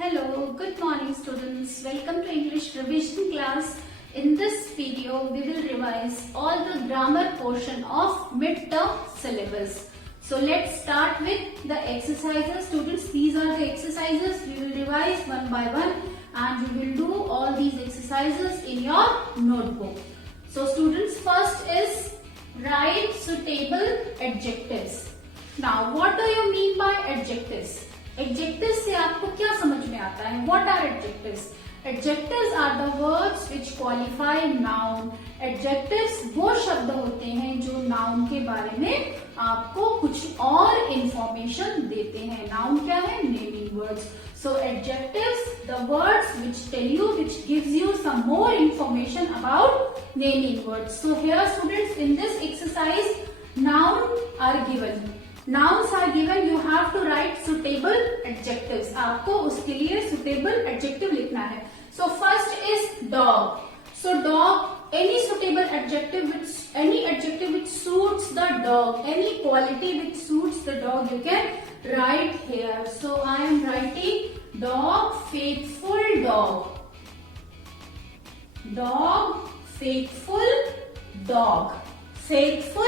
Hello, good morning students. Welcome to English revision class. In this video, we will revise all the grammar portion of midterm syllabus. So let's start with the exercises. Students, these are the exercises. We will revise one by one and we will do all these exercises in your notebook. So students, first is write suitable adjectives. Now, what do you mean by adjectives? Adjectives से आपको क्या समझ में आता है? What are adjectives? Adjectives are the words which qualify noun. Adjectives वो शब्द होते हैं जो noun के बारे में आपको कुछ और information देते हैं. Noun क्या है? Naming words. So adjectives, the words which tell you, which gives you some more information about naming words. So here students, in this exercise, noun are given. Nouns are given, you have to write suitable adjectives. आपको उसके लिए suitable adjective लिखना है. So first is dog. So dog, any suitable adjective which suits the dog, any quality which suits the dog, you can write here. So I am writing dog, faithful dog. Dog, faithful dog. Faithful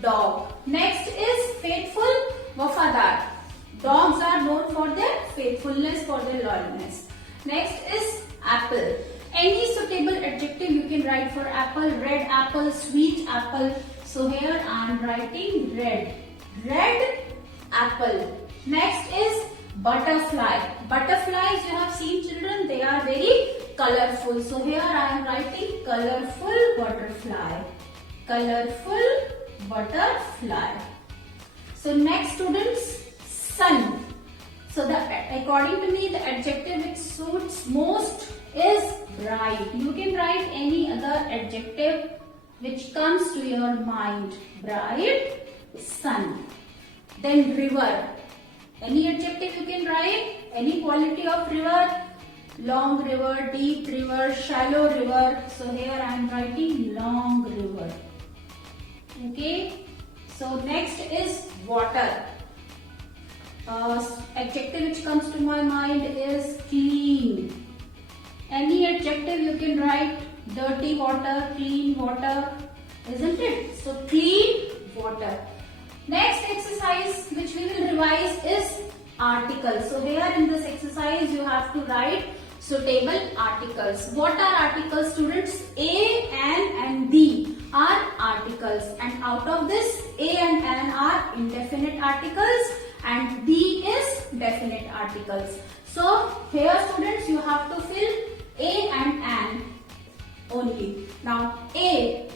dog. Next is faithful, wafadar. Dogs are known for their faithfulness, for their loyalness. Next is apple. Any suitable adjective you can write for apple. Red apple, sweet apple. So here I am writing red. Red apple. Next is butterfly. Butterflies, you have seen children, they are very colorful. So here I am writing colorful butterfly. Colorful butterfly. So next students, sun. So according to me, the adjective which suits most is bright. You can write any other adjective which comes to your mind. Bright, sun. Then river. Any adjective you can write, any quality of river. Long river, deep river, shallow river. So here I am writing long river. Okay, so next is water. Adjective which comes to my mind is clean. Any adjective you can write, dirty water, clean water, isn't it? So clean water. Next exercise which we will revise is articles. So here in this exercise you have to write suitable articles. What are articles, students? A, an and the are articles, and out of this A and an are indefinite articles and the is definite articles. So here students, you have to fill A and an only. Now A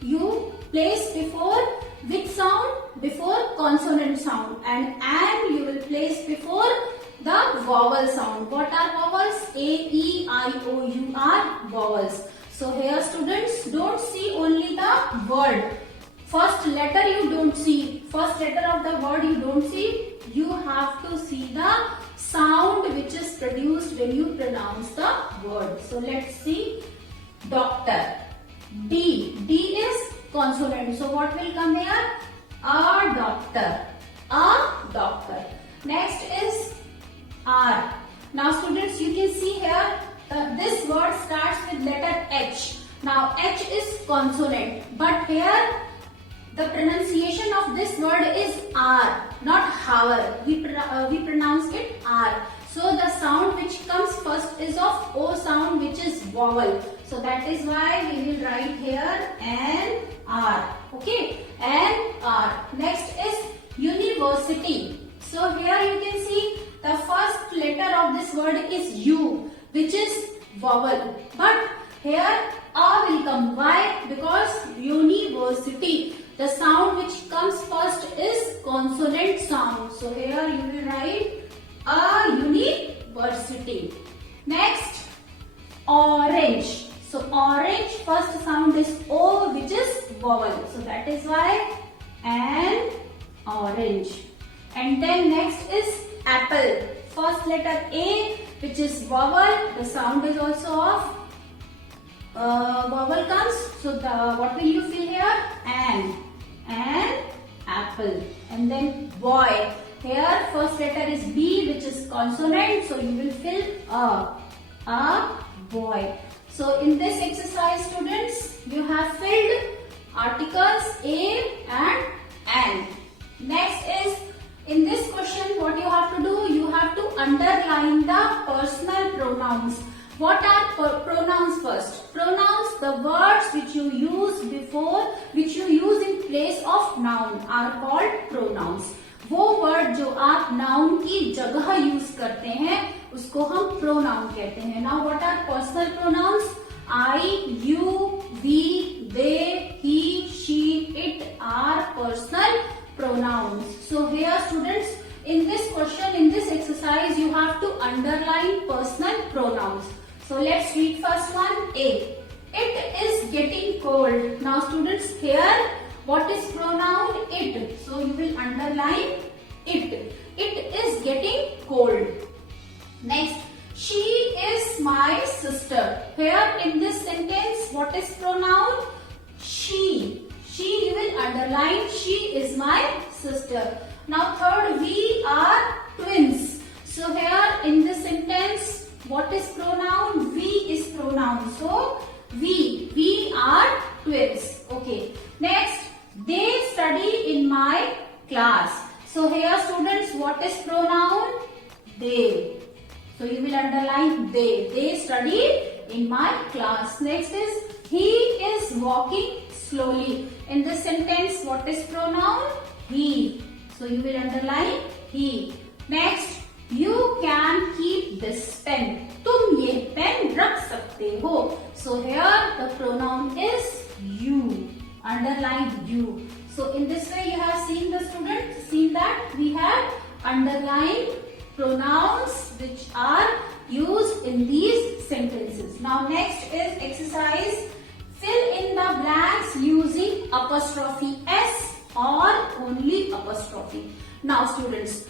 you place before which sound? Before consonant sound, and an you will place before the vowel sound. What are vowels? A, E, I, O, U are vowels. So here students, don't see only the word. First letter you don't see. First letter of the word you don't see. You have to see the sound which is produced when you pronounce the word. So let's see. Doctor. D. D is consonant. So what will come here? A doctor. A doctor. Next is R. Now students, you can see here this word starts with letter H. Now H is consonant, but here the pronunciation of this word is R, not hour. We pronounce it R. So the sound which comes first is of O sound, which is vowel. So that is why we will write here N R. Okay, N R. Next is university. So here you can see the first letter of this word is U, which is vowel. But here A will come. Why? Because university. The sound which comes first is consonant sound. So here you will write a university. Next, orange. So orange, first sound is O, which is vowel. So that is why an orange. And then next is apple. First letter A, which is vowel. The sound is also of vowel comes. So what will you fill here? An apple. And then boy. here first letter is B, which is consonant, so you will fill a boy. So in this exercise, students, you have filled articles A and N. Next is, in this question, what you have to do, you have to underline the personal pronouns. What are pronouns first? Pronouns, the words which you use before, which you use in place of noun are called pronouns. वो word जो आप noun की जगह use करते हैं उसको हम pronoun कहते हैं. Now what are personal pronouns? I, you, we, they, he, she, it are personal pronouns. So here students, in this question, in this exercise, you have to underline personal pronouns. So let's read first one, A. It is getting cold. Now students, here what is pronoun? It. So you will underline it. It is getting cold. Next, she is my sister. Here in this sentence, what is pronoun? She. She, you will underline, she is my sister. Now third, we are twins. So here in this sentence, what is pronoun? We is pronoun. So we are twins. Okay. Next, they study in my class. So here students, what is pronoun? They. So you will underline they. They study in my class. Next is, he is walking slowly. In this sentence, what is pronoun? He. So you will underline he. Next, you can keep this pen. तुम ये pen रख सकते हो. So here the pronoun is you. Underline you. So in this way you have seen the students, seen that we have underlined pronouns which are used in these sentences. Now next is exercise. Fill in the blanks using apostrophe S or only apostrophe. Now students,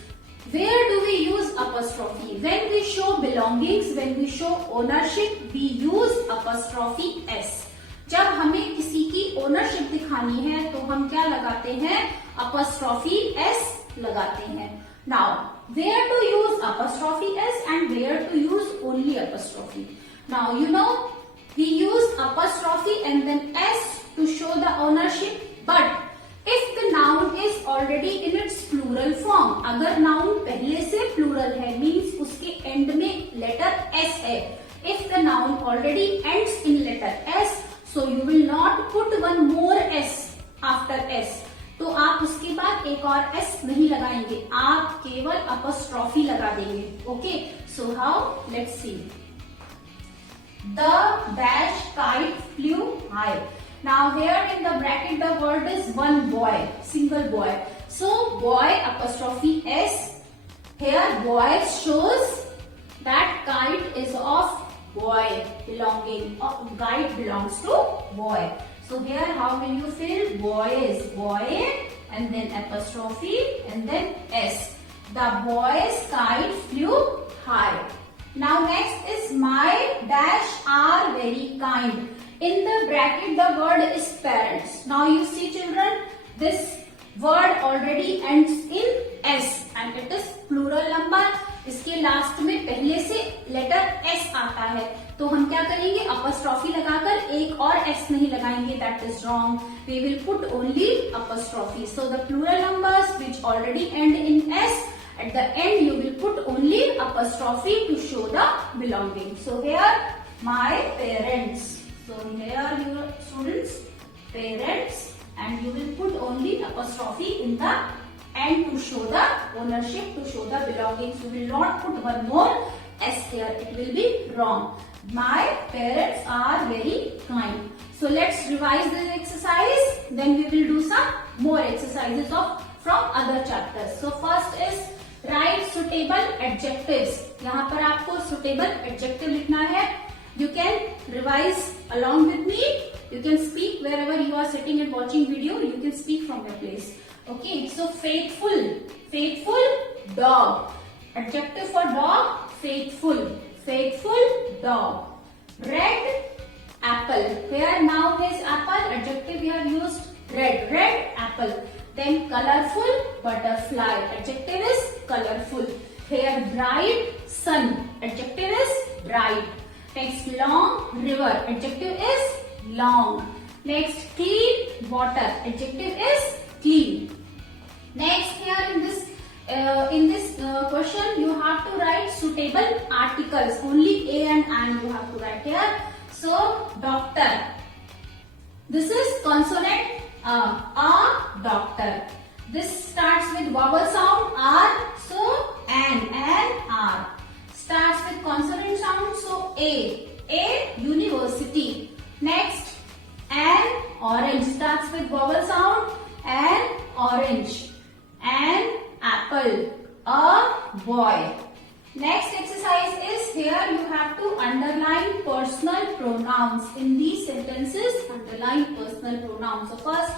where do we use apostrophe? When we show belongings, when we show ownership, we use apostrophe S. जब हमें किसी की ownership दिखानी है तो हम क्या लगाते हैं? apostrophe S लगाते हैं. Now, where to use apostrophe S and where to use only apostrophe? Now, you know, we use apostrophe and then S to show the ownership. But if the noun is already in its plural form, अगर noun पहले से plural है, means उसके end में letter S है. If the noun already ends in letter S, so you will not put one more S after S. तो आप उसके बाद एक और S नहीं लगाएंगे, आप केवल अपस्ट्रॉफी लगा देंगे. Okay, so how? Let's see. The dash kite flew high. Now here in the bracket the word is one boy, single boy. So boy apostrophe S. Here boy shows that kite is of boy, belonging, kite belongs to boy. So here how will you fill? Boys, boy, and then apostrophe and then S. The boy's kite flew high. Now next is my dash are very kind. In the bracket the word is parents. Now you see children, this word already ends in S and it is plural number. इसके last में पहले से letter S आता है, तो हम क्या करेंगे? अपस्ट्रॉफी लगाकर एक और S नहीं लगाएंगे. That is wrong. We will put only apostrophe. So the plural numbers which already end in S, at the end you will put only apostrophe to show the belonging. So here my parents. So here your students, parents, and you will put only apostrophe in the end to show the ownership, to show the belongings. You will not put one more S here. It will be wrong. My parents are very kind. So let's revise this exercise. Then we will do some more exercises from other chapters. So first is write suitable adjectives. यहाँ पर आपको suitable adjective लिखना है. You can revise along with me. You can speak wherever you are sitting and watching video. You can speak from your place. Okay, so faithful, faithful dog. Adjective for dog, faithful, faithful dog. Red apple. Here now is apple. Adjective we have used red, red apple. Then colorful butterfly. Adjective is colorful. Here bright sun. Adjective is bright. Next long river. Adjective is long. Next clean water. Adjective is clean. Next here in this question you have to write suitable articles. Only a and an you have to write here. So doctor. This is consonant a doctor. This starts with vowel sound R, so an R. Starts with consonant sound, so a university. Next an orange, starts with vowel sound, an orange. An apple, a boy. Next exercise is here you have to underline personal pronouns. In these sentences, underline personal pronouns. So first,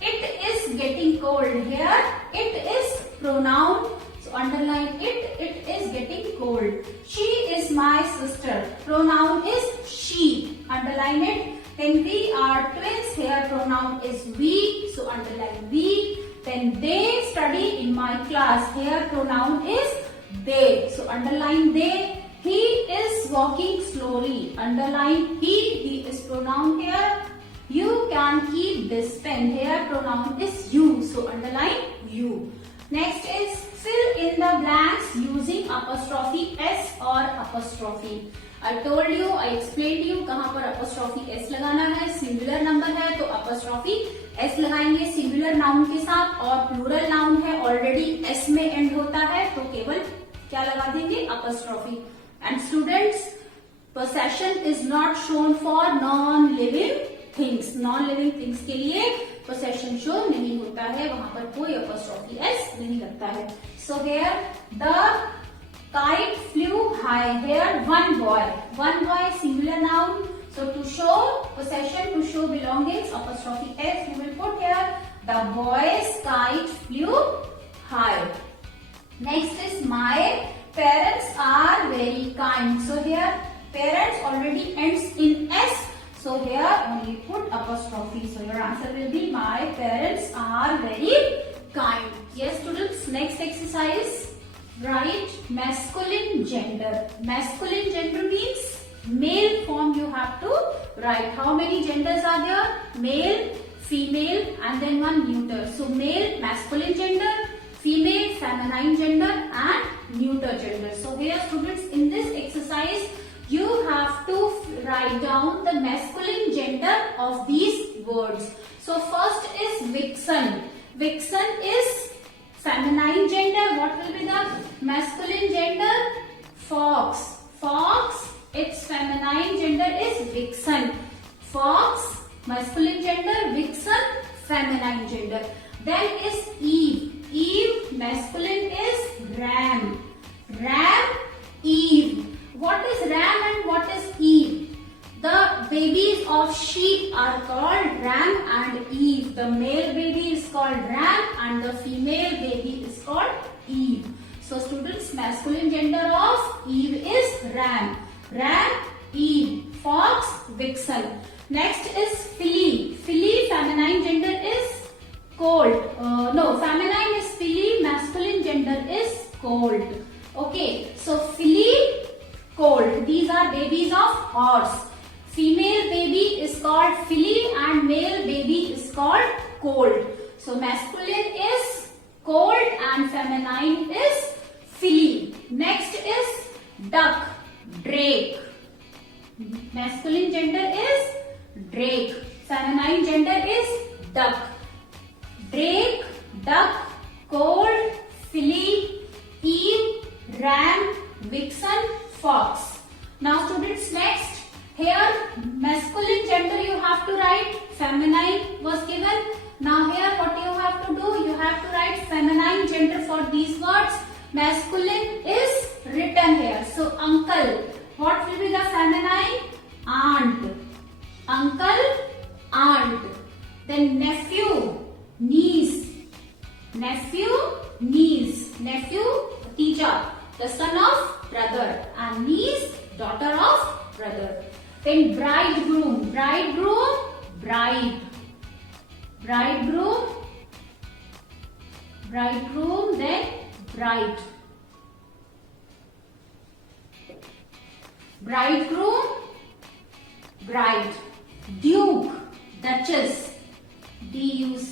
it is getting cold. Here, it is pronoun. So underline it. It is getting cold. She is my sister. Pronoun is she. Underline it. Then we are twins. Here pronoun is we. So underline we. Then they study in my class. Here pronoun is they. So underline they. He is walking slowly. Underline he. He is pronoun here. You can keep this pen. Here pronoun is you. So underline you. Next is fill in the blanks using apostrophe s or apostrophe. I told you, I explained you कहाँ पर apostrophe s लगाना है. Singular number है तो apostrophe s लगाएंगे singular noun के साथ, और plural noun है already s में end होता है तो केवल क्या लगा देंगे apostrophe. And students, possession is not shown for non-living things. Non-living things के लिए possession show नहीं होता है, वहां पर कोई apostrophe s नहीं लगता है. So here the kite flew high. Here one boy singular noun. So to show possession, to show belongings, apostrophe s you will put here. The boy's kite flew high. Next is my parents are very kind. So here parents already ends in s. So here only put apostrophe. So your answer will be my parents are very kind. Yes students, next exercise. Write masculine gender. Masculine gender means male form you have to write. How many genders are there? Male, female and then one neuter. So male masculine gender, female feminine gender and neuter gender. So here students, in this exercise you have to write down the masculine gender of these words. So first is vixen. Vixen is feminine gender. What will be the masculine gender? Fox. Fox, its feminine gender is vixen. Fox, masculine gender. Vixen, feminine gender. Then is Eve. Eve, masculine is ram. Ram, Eve. What is ram and what is Eve? The babies of sheep are called ram and Eve. The male baby is called ram and the female baby is called Eve. So students, masculine gender of Eve is ram. Ram, Eve. Fox, vixen. Next is filly. Filly, feminine gender is cold. Feminine is filly, masculine gender is cold. Okay, so filly, cold. These are babies of horse. Female baby is called filly and male baby is called cold. So masculine is cold and feminine is filly. Next is duck, drake. Masculine gender is drake. Feminine gender is duck. Drake, duck, cold, filly, Eve, ram, vixen, fox. Now students, next. Here masculine gender you have to write, feminine was given. Now here what you have to do, you have to write feminine gender for these words. Masculine is written here. So uncle, what will be the feminine? Aunt. Uncle, aunt. Then nephew, niece. Nephew, niece. Nephew, teacher, the son of brother, and niece, daughter of brother. Then bridegroom. Bridegroom, bride. Bridegroom, bridegroom, then bride. Bridegroom, bride. Duke, duchess. D-U-C-H-E-S.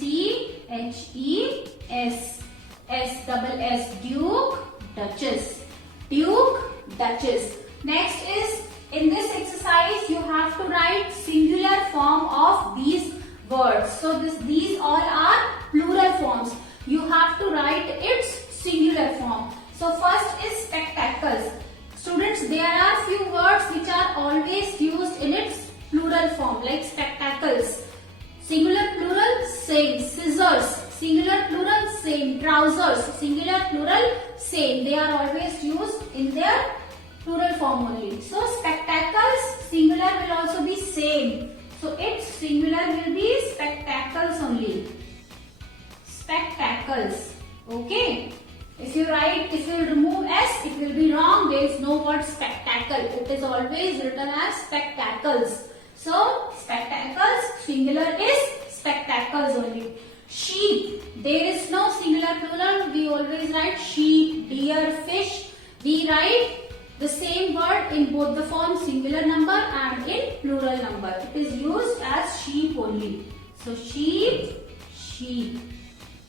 S-double-S, Duke, duchess. Duke, duchess. Next is, in this exercise, you have to write singular form of these words. So these all are plural forms. You have to write its singular form. So first is spectacles. Students, there are few words which are always used in its plural form, like spectacles. Singular plural, same. Scissors, singular plural, same. Trousers, singular plural, same. They are always used in their plural form only. So spectacles, singular will also be same. So its singular will be spectacles only. Spectacles. Okay. If you remove S, it will be wrong. There is no word spectacle. It is always written as spectacles. So spectacles, singular is spectacles only. Sheep. There is no singular plural. We always write sheep, deer, fish. We write the same word in both the form singular number and in plural number. It is used as sheep only. So sheep, sheep.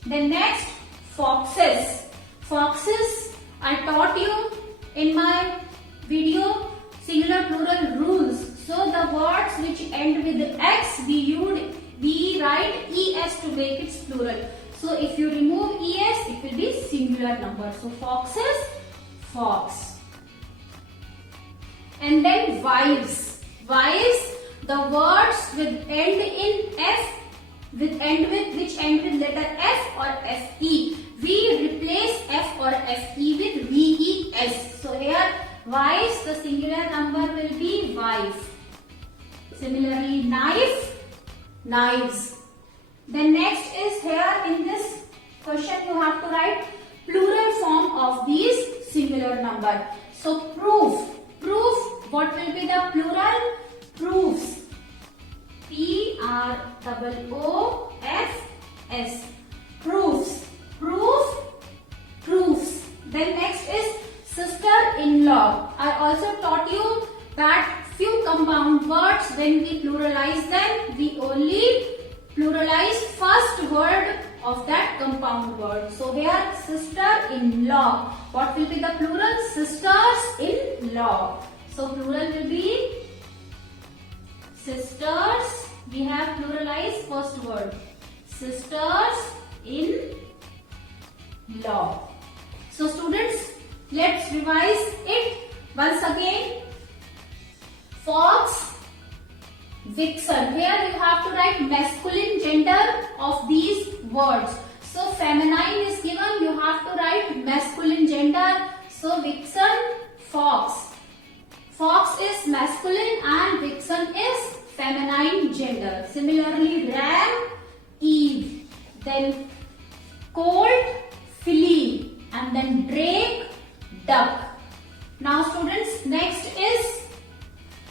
Then next, foxes. Foxes, I taught you in my video singular plural rules. So the words which end with X, we write ES to make it plural. So if you remove ES, it will be singular number. So foxes, fox. And then wives. Wives, the words with end in F, which end with letter F or FE. We replace F or FE with VES. So here, wives, the singular number will be wife. Similarly, knife, knives. Then next is here in this question you have to write plural form of these singular number. So proof. Proof, what will be the plural? Proofs. P-R-O-O-F-S. Proofs. Proof, proofs. Then next is sister-in-law. I also taught you that few compound words, when we pluralize them, we only pluralize first word of that compound word. So here, sister-in-law. What will be the plural? Sisters-in-law. So plural will be sisters. We have pluralized first word. Sisters-in-law. So students, let's revise it once again. Fox, vixen. Here you have to write masculine gender of these words. So feminine is given, you have to write masculine gender. So vixen, fox. Fox is masculine and vixen is feminine gender. Similarly, ram, Eve. Then colt, filly. And then drake, duck. Now students, next is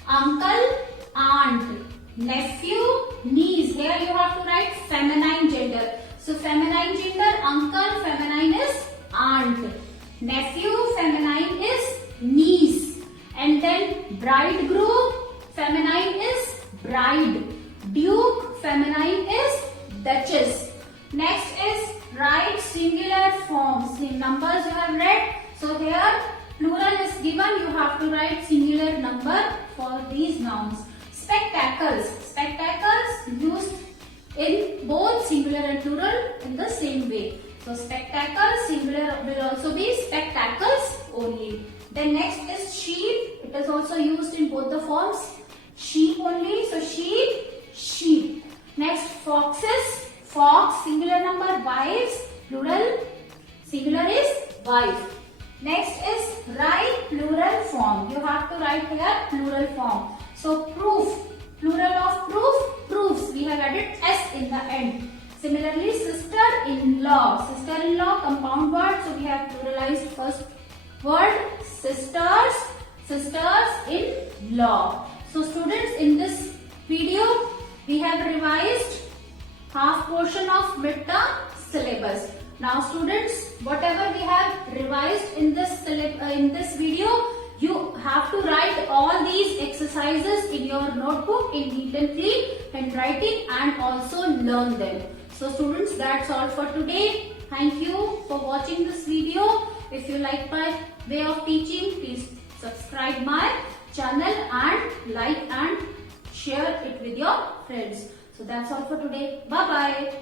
uncle, aunt, nephew, niece. Here you have to write feminine gender. So feminine gender, uncle, feminine is aunt. Nephew, feminine is niece. And then bridegroom, feminine is bride. Duke, feminine is duchess. Next is write singular forms. The numbers you have read. So here plural is given, you have to write singular number for these nouns. Spectacles. Spectacles used in both singular and plural in the same way. So spectacles, singular will also be spectacles only. Then next is sheep. It is also used in both the forms. Sheep only. So sheep, sheep. Next foxes. Fox, singular number. Wives, plural. Singular is wife. Next is write plural form. You have to write here plural form. So proof. Plural of proof, proofs. We have added S in the end. Similarly, sister-in-law. Sister-in-law, compound word. So we have pluralized first word. Sisters, sisters-in-law. So students, in this video, we have revised half portion of midterm syllabus. Now students, whatever we have revised in this video, you have to write all these exercises in your notebook in neat and clean handwriting and also learn them. So students, that's all for today. Thank you for watching this video. If you like my way of teaching, please subscribe my channel and like and share it with your friends. So that's all for today. Bye bye.